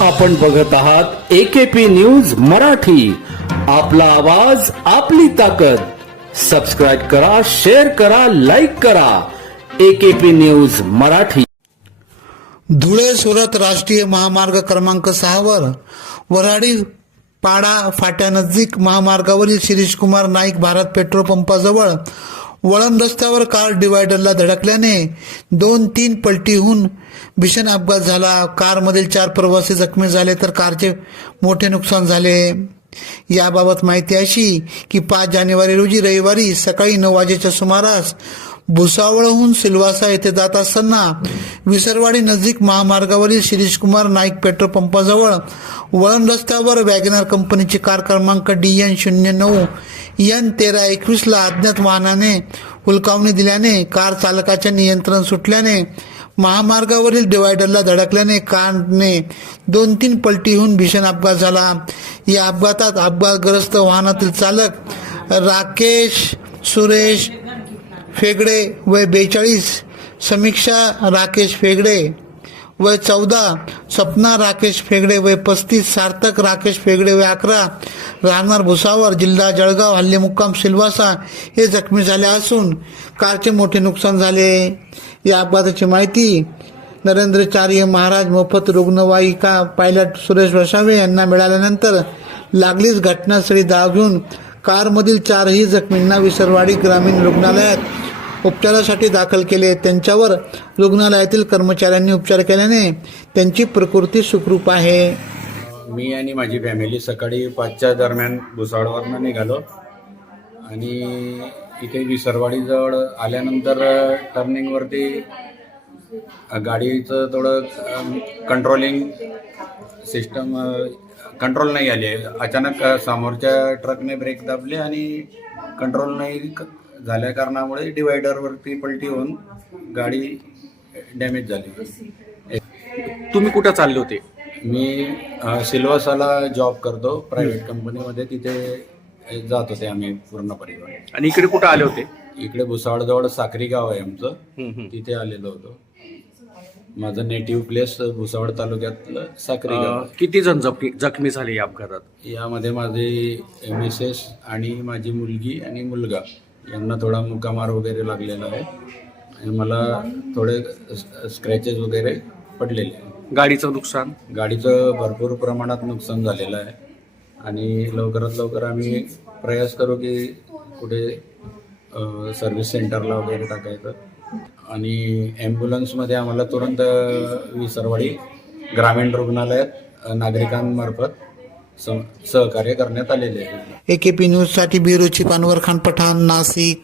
आपण बघत आहात एकेपी न्यूज मराठी. आपला आवाज आपली ताकद. सबस्क्राईब करा शेअर करा लाईक करा. AKP news Marathi. Dhule Surat राष्ट्रीय महामार्ग क्रमांक सहावर वराडी पाडा फाट्यानजीक महामार्गावरील शिरीष कुमार नाईक भारत पेट्रोल पंपाजवळ वळण रस्त्यावर कार डिवायडरला धडकल्याने दोन तीन पलटीहून भीषण अपघात झाला. कारमधील चार प्रवासी जखमी झाले तर कारचे मोठे नुकसान झाले. याबाबत माहिती अशी की पाच जानेवारी रोजी रविवारी सकाळी नऊ वाजेच्या सुमारास भुसावळहून सिल्वासा येथे जात असताना विसरवाडी नजीक महामार्गावरील शिरीष कुमार नाईक पेट्रोल पंपाजवळ वळण रस्त्यावर वॅगनार कंपनीची कार क्रमांक डी एन शून्य नऊ एन तेरा एकवीसला अज्ञात वाहनाने हुलकावणी दिल्याने कार चालकाचे नियंत्रण सुटल्याने महामार्गावरील डिवायडरला धडकल्याने कारने दोन तीन पलटीहून भीषण अपघात झाला. या अपघातात अपघातग्रस्त वाहनातील चालक राकेश सुरेश फेगडे वय बेचाळीस समीक्षा राकेश फेगडे वय चौदा सपना राकेश फेगडे वय पस्तीस सार्थक राकेश फेगडे वय अकरा राहणार भुसावर जिल्हा जळगाव हल्ले मुक्काम सिल्वासा हे जखमी झाले असून कारचे मोठे नुकसान झाले. या अपघाताची माहिती नरेंद्रचार्य महाराज मोफत रुग्णवाहिका पायलट सुरेश वसावे यांना मिळाल्यानंतर लागलीच घटनास्थळी धाव घेऊन कारमधील चारही जखमींना विसरवाडी ग्रामीण रुग्णालयात उपचारासाठी दाखल केले. त्यांच्यावर रुग्णालयातील कर्मचाऱ्यांनी उपचार केल्याने त्यांची प्रकृती सुखरूप आहे. मी आणि माझी फॅमिली सकाळी पाचच्या दरम्यान भुसाळवरनं निघालो. आणि इथे विसरवाडीजवळ आल्यानंतर टर्निंगवरती गाडीचं थोडं कंट्रोलिंग सिस्टम कंट्रोल नाही आली. अचानक समोरच्या ट्रकने ब्रेक दाबले आणि कंट्रोल नाही क- झाल्या कारणामुळे डिवायडरवरती पलटी होऊन गाडी डॅमेज झाली. तुम्ही कुठं चालले होते? मी अ, सिल्वासाला जॉब करतो. प्रायव्हेट कंपनीमध्ये तिथे जात होते आम्ही पूर्ण परिवार. आणि इकडे कुठं आले होते? इकडे भुसावळजवळ साक्री गाव आहे आमचं. तिथे आलेलो होतो. माझं नेटिव्ह प्लेस भुसावळ तालुक्यातलं साक्री गाव. अं, किती जण जखमी जखमी झाले या अपघातात? यामध्ये माझे मिसेस आणि माझी मुलगी आणि मुलगा. यांना थोडा मुकामार वगैरे लागलेला आहे. आणि मला थोडे स्क्रॅचेस वगैरे पडलेले आहे गाडीचं नुकसान? गाडीचं भरपूर प्रमाणात नुकसान झालेलं आहे. आणि लवकरात लवकर आम्ही प्रयास करू की कुठे सर्व्हिस सेंटरला वगैरे टाकायचं. आणि ॲम्ब्युलन्समध्ये आम्हाला तुरंत विसरवाडी ग्रामीण रुग्णालयात नागरिकांमार्फत सं सहकार्य करण्यात आलेले आहे. एकेपी न्यूजसाठी ब्युरो चिप पानवर खान पठाण नाशिक